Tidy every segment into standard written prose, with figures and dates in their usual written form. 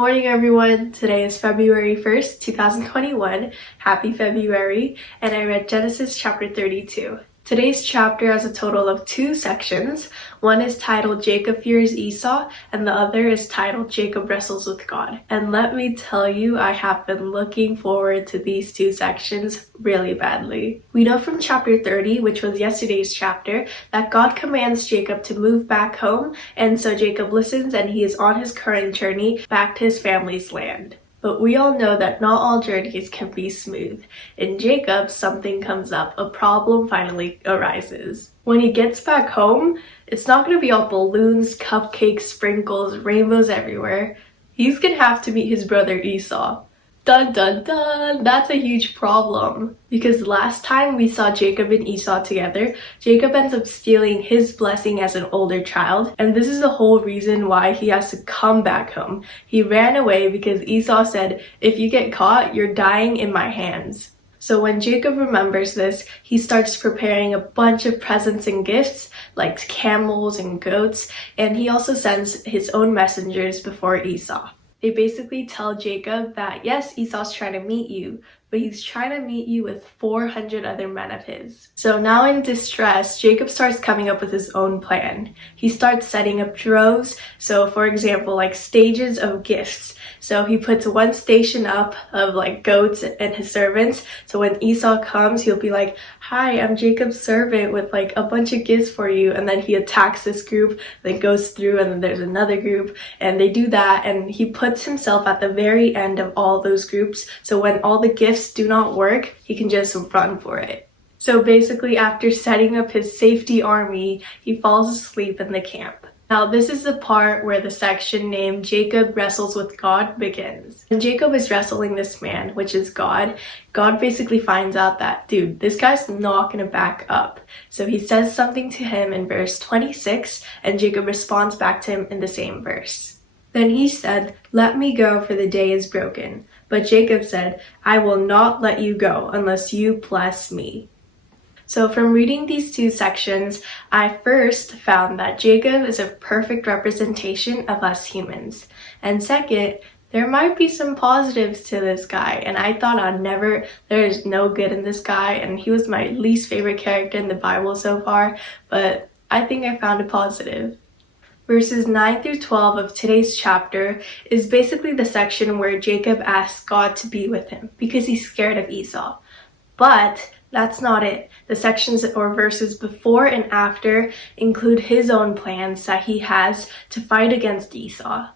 Morning everyone! Today is February 1st, 2021. Happy February, and I read Genesis chapter 32. Today's chapter has a total of 2 sections. One is titled Jacob Fears Esau, and the other is titled Jacob Wrestles with God. And let me tell you, I have been looking forward to these 2 sections really badly. We know from chapter 30, which was yesterday's chapter, that God commands Jacob to move back home, and so Jacob listens and he is on his current journey back to his family's land. But we all know that not all journeys can be smooth. In Jacob, something comes up. A problem finally arises. When he gets back home, it's not going to be all balloons, cupcakes, sprinkles, rainbows everywhere. He's going to have to meet his brother Esau. Dun dun dun! That's a huge problem. Because last time we saw Jacob and Esau together, Jacob ends up stealing his blessing as an older child, and this is the whole reason why he has to come back home. He ran away because Esau said, "If you get caught, you're dying in my hands." So when Jacob remembers this, he starts preparing a bunch of presents and gifts, like camels and goats, and he also sends his own messengers before Esau. They basically tell Jacob that yes, Esau's trying to meet you, but he's trying to meet you with 400 other men of his. So now in distress, Jacob starts coming up with his own plan. He starts setting up droves, so for example, like stages of gifts. So he puts one station up of like goats and his servants, so when Esau comes, he'll be like, "Hi, I'm Jacob's servant with like a bunch of gifts for you," and then he attacks this group, then goes through, and then there's another group, and they do that, and he puts himself at the very end of all those groups, so when all the gifts do not work, he can just run for it. So basically, after setting up his safety army, he falls asleep in the camp. Now this is the part where the section named Jacob Wrestles with God begins. When Jacob is wrestling this man, which is God, God basically finds out that, dude, this guy's not gonna back up. So he says something to him in verse 26, and Jacob responds back to him in the same verse. Then he said, "Let me go, for the day is broken." But Jacob said, "I will not let you go unless you bless me." So from reading these 2 sections, I first found that Jacob is a perfect representation of us humans. And second, there might be some positives to this guy, and I thought there is no good in this guy, and he was my least favorite character in the Bible so far, but I think I found a positive. Verses 9 through 12 of today's chapter is basically the section where Jacob asks God to be with him because he's scared of Esau. But that's not it. The sections or verses before and after include his own plans that he has to fight against Esau.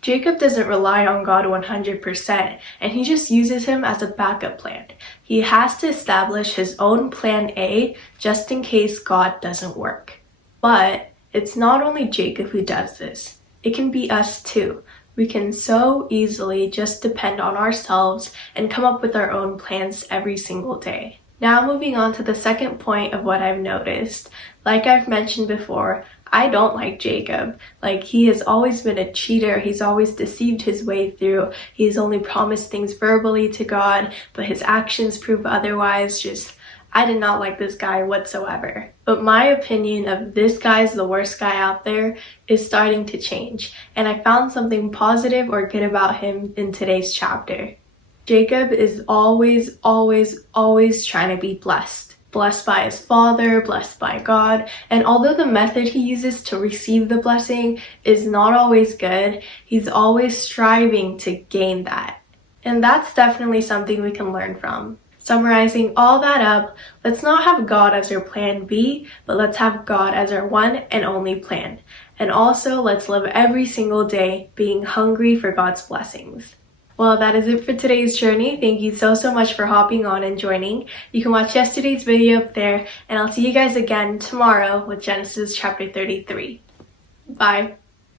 Jacob doesn't rely on God 100%, and he just uses him as a backup plan. He has to establish his own plan A just in case God doesn't work. But it's not only Jacob who does this. It can be us too. We can so easily just depend on ourselves and come up with our own plans every single day. Now moving on to the second point of what I've noticed. Like I've mentioned before, I don't like Jacob. Like, he has always been a cheater. He's always deceived his way through. He's only promised things verbally to God, but his actions prove otherwise. I did not like this guy whatsoever. But my opinion of this guy's the worst guy out there is starting to change, and I found something positive or good about him in today's chapter. Jacob is always trying to be blessed. Blessed by his father, blessed by God, and although the method he uses to receive the blessing is not always good, he's always striving to gain that. And that's definitely something we can learn from. Summarizing all that up, let's not have God as our plan B, but let's have God as our one and only plan. And also, let's live every single day being hungry for God's blessings. Well, that is it for today's journey. Thank you so much for hopping on and joining. You can watch yesterday's video up there, and I'll see you guys again tomorrow with Genesis chapter 33. Bye.